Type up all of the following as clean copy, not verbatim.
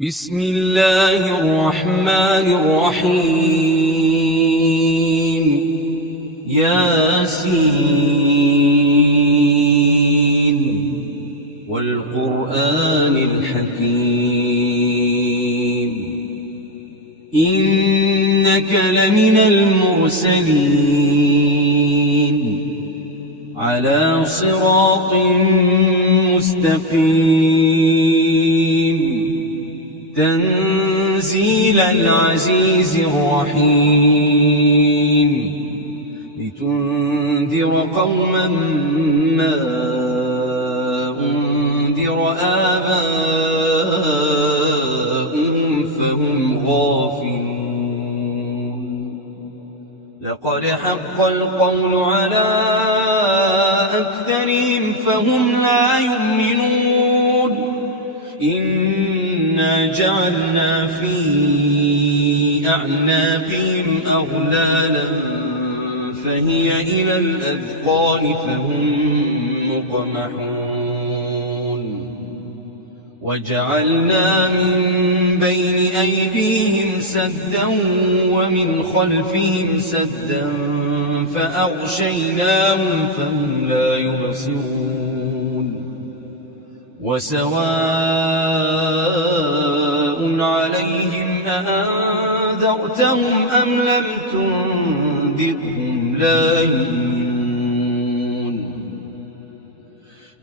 بسم الله الرحمن الرحيم. ياسين والقرآن الحكيم إنك لمن المرسلين على صراط مستقيم تنزيل العزيز الرحيم لتنذر قوما ما أنذر آباؤهم فهم غافلون. لقد حق القول على أكثرهم فهم لا يؤمنون. إنا جعلنا في أعناقهم أغلالا فهي إلى الأذقان فهم مقمحون. وجعلنا من بين أيديهم سدا ومن خلفهم سدا فأغشيناهم فهم لا يبصرون. وسواء عليهم أأنذرتهم أم لم تنذرهم لا يؤمنون.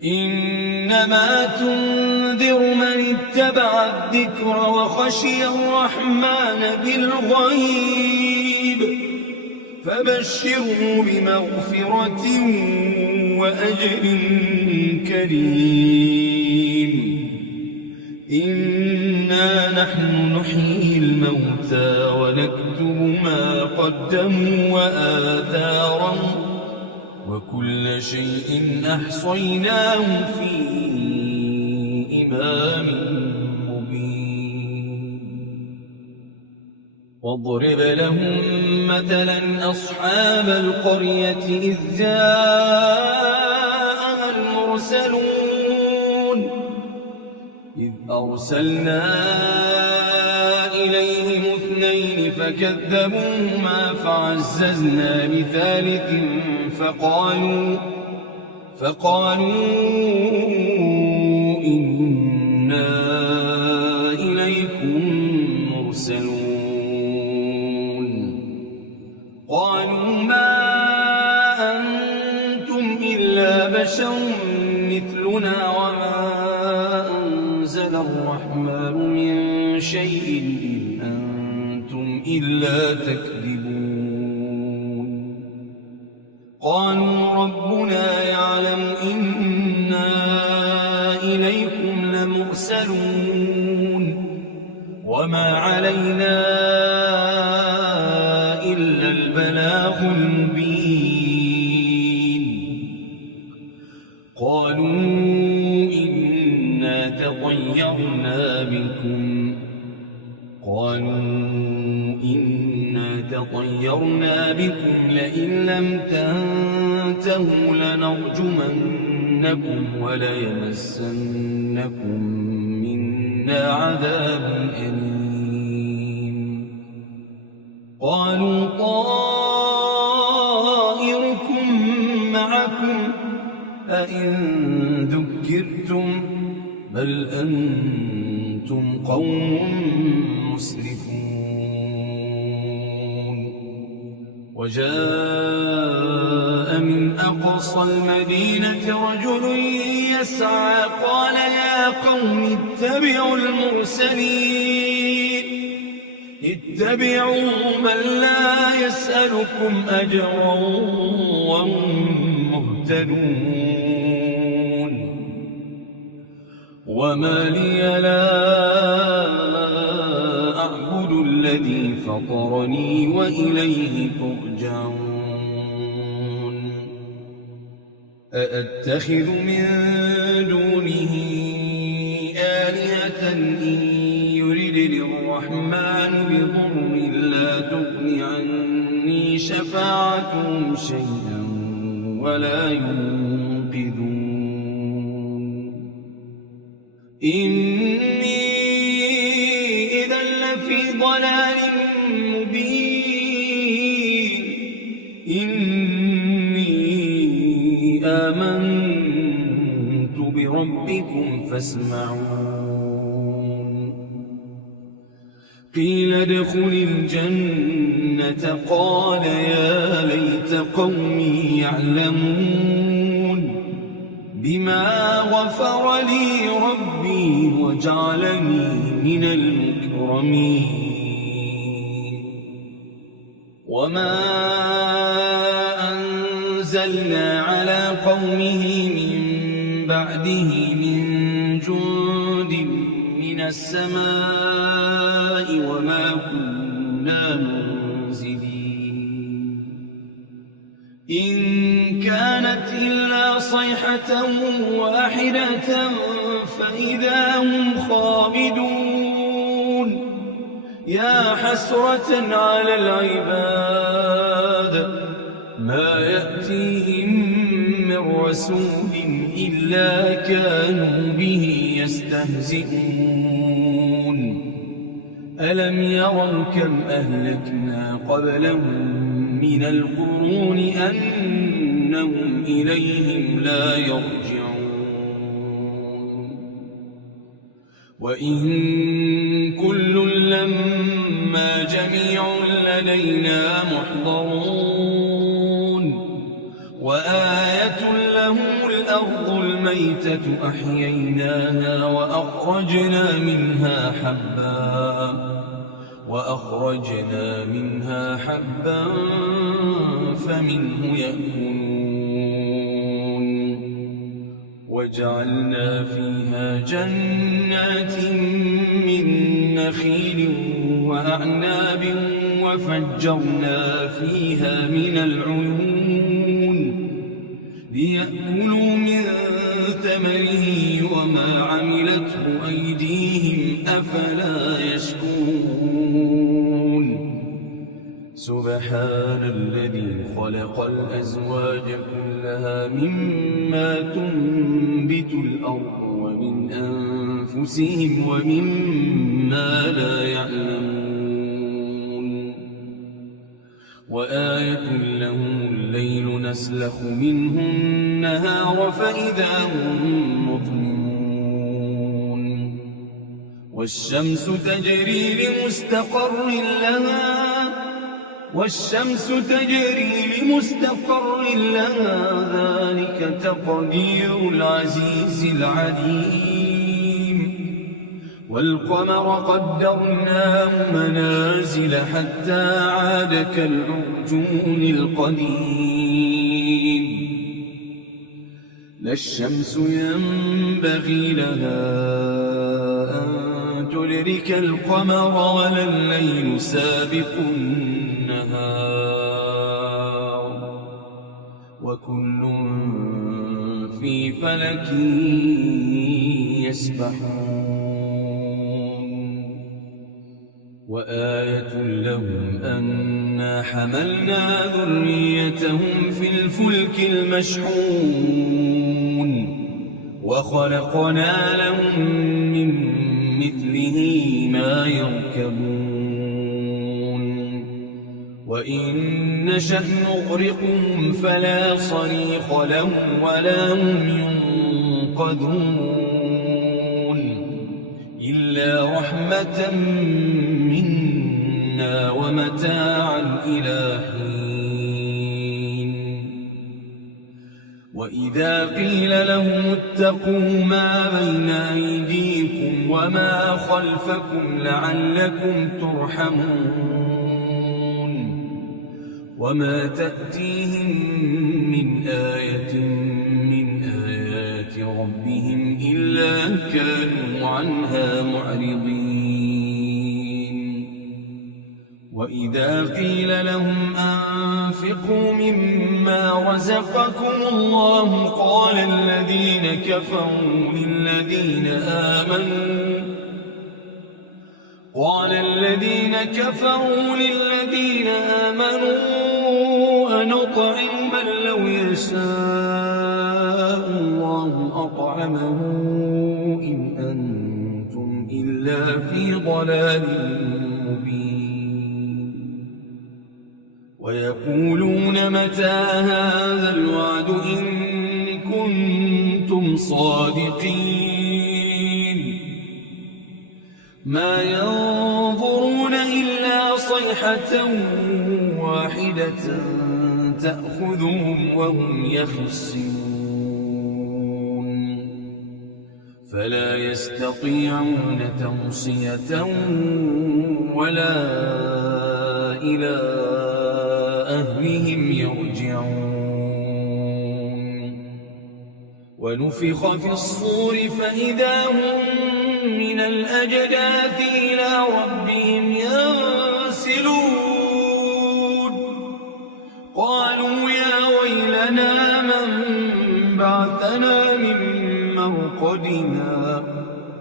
إنما تنذر من اتبع الذكر وخشي الرحمن بالغيب فبشره بمغفرة وأجر كريم. إنا نحن نحيي الموتى ونكتب ما قدموا وآثارهم وكل شيء أحصيناه في إمام مبين. واضرب لهم مثلا أصحاب القرية إذ جاءها المرسلون إذ أرسلنا إليهم اثنين فكذبوهما فعززنا بثالث فقالوا إنا إليكم مرسلون. قالوا ما أنتم إلا بشر مثلنا وما أنزل الرحمن من شيء إن أنتم إلا تكذبون. قالوا ربنا يعلم إنا إليكم لمرسلون وما علينا إلا البلاغ المبين. قالوا إنا تطيرنا بكم لئن لم تنتهوا لنرجمنكم وليمسنكم منا عذاب أليم. قالوا طائركم معكم أئن ذكرتم بل أنتم قوم مسرفون. وجاء من أقصى المدينة رجل يسعى قال يا قوم اتبعوا المرسلين اتبعوا من لا يسألكم أجرا وهم مهتدون. وما لي لا أعبد الذي فطرني وإليه ترجعون. أأتخذ من دونه آلهة إن يردني الرحمن بضر لا تغن عني شفاعتهم شيئا ولا ينقذون. إني لفي ضلال مبين إني آمنت بربكم فاسمعون قيل ادخل الجنة قال يا ليت قومي يعلمون بما غفر لي ربي وجعلني من المكرمين وما أنزلنا على قومه من بعده من جند من السماء وما كنا منزلين إن كانت إلا صيحة واحدة فإذا هم خامدون يا حسرة على العباد ما يأتيهم من رسول إلا كانوا به يستهزئون ألم يروا كم أهلكنا قبلهم من القرون أنهم إليهم لا يرجعون وإن كل لما جميع لدينا محضرون وآية لهم الأرض الميتة أحييناها وأخرجنا منها حبا فمنه يأكلون وجعلنا فيها جنات من نخيل وأعناب وفجرنا فيها من العيون ليأكلوا من ثمره وما عملته أيديهم أفلا يشكرون سبحان الذي خلق الأزواج كلها مما تنبت الأرض ومن أنفسهم ومما لا يعلمون وآية لهم الليل نسلخ منه النهار فإذا هم مظلمون والشمس تجري لمستقر لها ذلك تقدير العزيز العليم والقمر قدرناه منازل حتى عاد كالعرجون القديم لا الشمس ينبغي لها أن تدرك القمر ولا الليل سابق النهار وكل في فلك يسبحون وآية لهم أنا حملنا ذريتهم في الفلك المشحون وخلقنا لهم من مثله ما يركبون وإن نشأ نغرقهم فلا صريخ لهم ولا هم ينقذون إلا رحمة منا ومتاعا إلى حين وإذا قيل لهم اتقوا ما بين أيديكم وما خلفكم لعلكم ترحمون وما تأتيهم من آية من آيات ربهم إلا كانوا عنها معرضين وإذا قيل لهم أنفقوا مما رزقكم الله قال الذين كفروا للذين آمنوا أنطعم من لو يشاء الله أطعمه إن أنتم إلا إلا في ضلال مبين ويقولون متى هذا الوعد إن كنتم صادقين ما ينظرون إلا صيحة واحدة تأخذهم وهم يخصمون فلا يستطيعون توصية ولا إلى أهلهم يرجعون ونفخ في الصور فإذا هم من الأجداث إلى ربهم ينسلون قالوا يا ويلنا من بعثنا من مرقدنا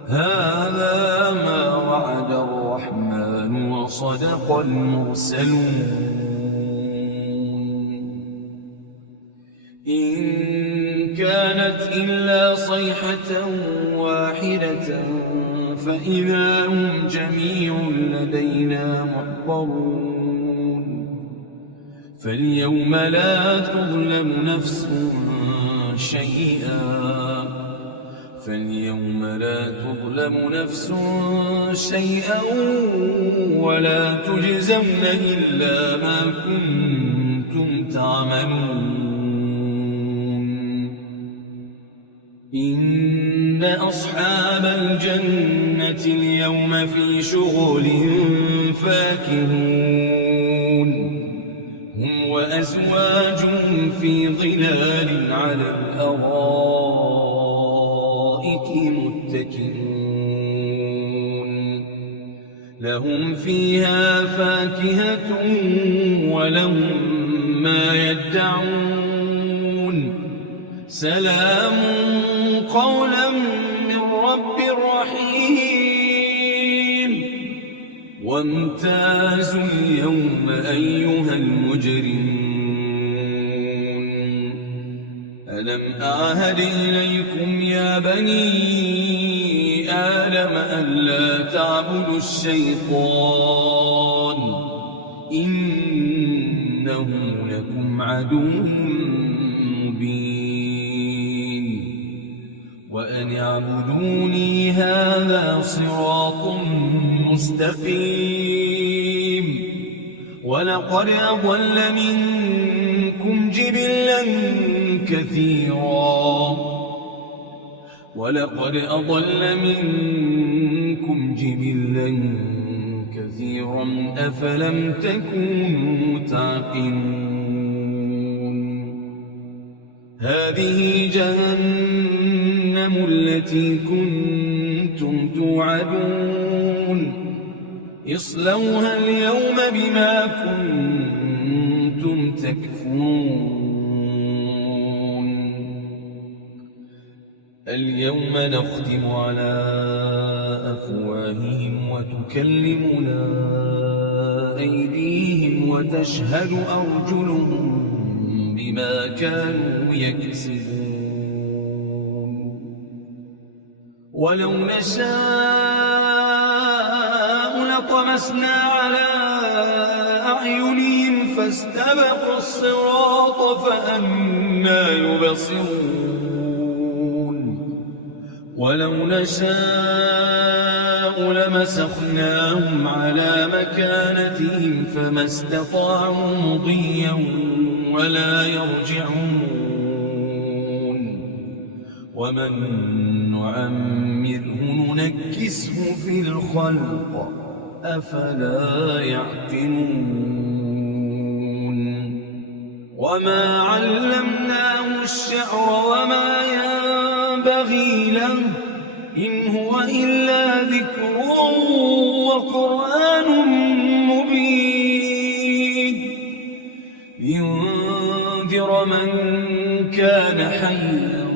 هذا ما وعد الرحمن وصدق المرسلون إن كانت إلا صيحة واحدة فإذا هم جميع لدينا محضرون فاليوم لا تظلم نفس شيئا ولا تجزون إلا ما كنتم تعملون إن أصحاب الجنة اليوم في شغل فاكهون هم وأزواجهم في ظلال على الأرائك متكئون لهم فيها فاكهة ولهم ما يدعون سلام قولا من رب رحيم وامتازوا اليوم أيها المجرمون ألم أعهد إليكم يا بني آدم ألا تعبدوا الشيطان إنه لكم عدو مبين وأن اعبدوني هذا صراط مستقيم ولقد أضل منكم جبلا كثيرا أفلم تكونوا تعقلون هذه جهنم التي كنتم توعدون اصلوها اليوم بما كنتم تكفرون اليوم نختم على أفواههم وتكلمنا أيديهم وتشهد أرجلهم بما كانوا يكسبون ولو نشاء لطمسنا على أعينهم فاستبقوا الصراط فأنى يبصرون ولو نشاء لمسخناهم على مكانتهم فما استطاعوا مضيا ولا يرجعون ومن نعمره ننكسه في الخلق أفلا يعقلون وما علمناه الشعر وما ينبغي له إن هو إلا ذكر وقرآن مبين لينذر من كان حيا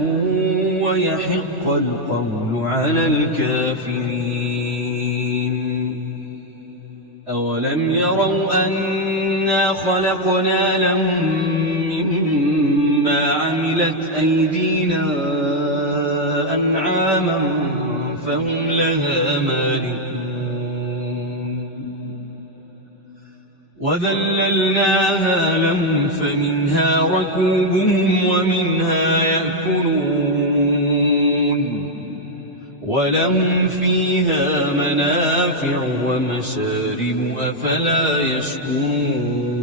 ويحق القول على الكافرين أولم يروا أنا خلقنا لهم مما عملت أيدينا أنعاما فهم لها مالكون وذللناها لهم فمنها ركوبهم ومنها يأكلون ولهم فيها منافع ومشارب أفلا يشكرون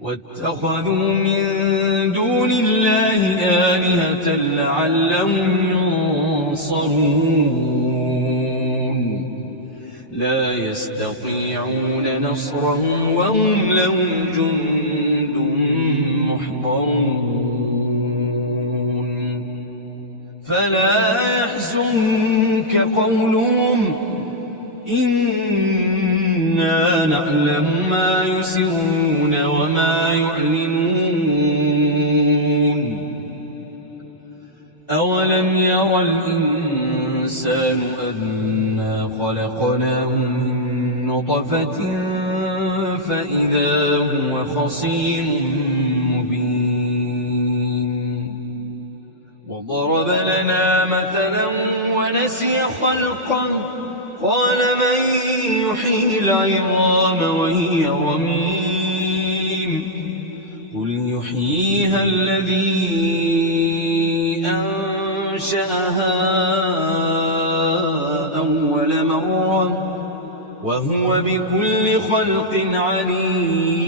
واتخذوا من دون الله آلهة لعلهم ينصرون لا يستطيعون نصرهم وهم لهم جند محضرون فلا يحزنك قولهم إنا نعلم ما يسرون وما يعلنون أولم يرى الإنسان أنا خلقناه من نطفة فإذا هو خصيم مبين وضرب لنا مثلا ونسي خلقه قال من يحيي العظام وهي رميم قل يحييها الذي أنشأها أول مرة وهو بكل خلق عليم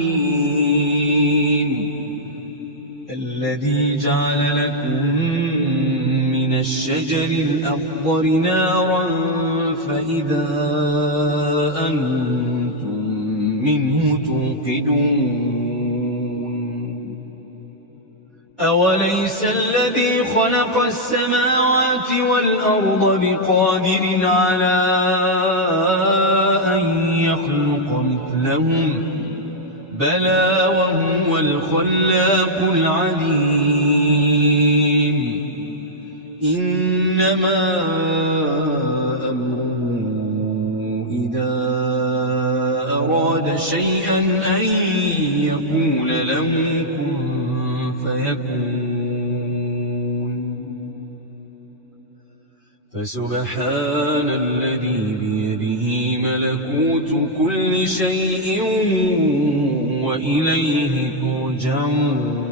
الذي جعل لكم من الشجر الأخضر نارا فإذا أنتم منه توقدون أوليس الذي خلق السماوات والأرض بقادر على أن يخلق مثلهم بلى وهو الخلاق العليم إنما إذا أراد شيئا أن يقول له كن فيكون فسبحان الذي بيده ملكوت كل شيء وإليه ترجعون